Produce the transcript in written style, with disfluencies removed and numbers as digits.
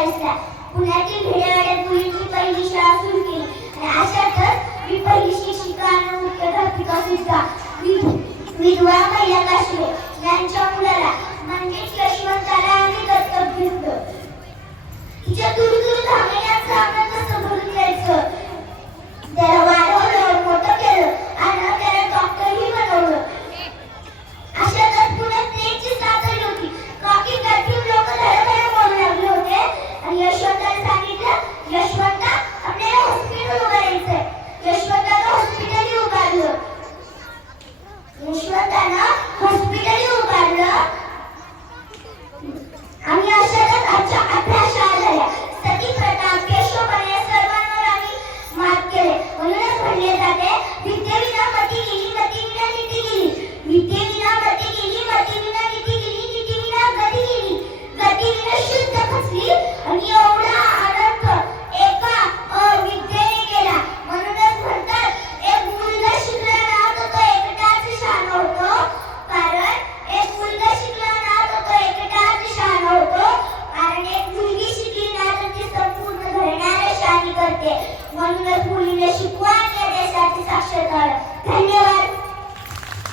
1942ला पुण्यातील भिडेवाड्यात मुलींची पहिली शाळा सुरू केली आणि अशातच मी पहिली शिक्षिका आणि मुख्याध्यापिका सुद्धा विधवा महिला काशवे यांच्या मुलाला म्हणजेच यशवंताला आम्ही दत्तक घेतलं. तिच्या दूर धावण्याचा आनंद कसं भरून द्यायचं. त्याला वाढवलं, मोठं केलं आणि त्याला डॉक्टरही बनवलं. अशातच पुण्यात ट्रेनची साथ आली होती. काकी गाठून लोक धडाधड बोलू लागले होते आणि यशवंताने सांगितलं, यशवंता आपल्याला हॉस्पिटल उभारायचंय. यशवंतानं हॉस्पिटलही उभारलं. यशवंतानं हॉस्पिटलही उभारलं आणि अशातच आपल्या शाळा झाल्या. सती प्रथा, केशवपणा या सर्वांवर आम्ही मात केले. म्हणूनच म्हणले जाते, विद्येविना मती गेली, मतीविना नीती गेली. विद्येविना मती गेली, मतीविना नीती गेली. नीतीविना गती गेली, गतीविना शुद्ध खचली. आणि एवढा अनंत एका विद्येने गेला. म्हणूनच म्हणतात, एक मुलगा शिकला ना तर तो एकटाच शहाणा होतो. कारण एक मुलगा शिकला ना तर तो एकटाच शहाणा होतो. कारण एक मुलगी शिकली ना तर ती संपूर्ण घराण्याला शहाणी करते. म्हणूनच मुलीने शिकवा आणि या देशाची साक्षरता. धन्यवाद.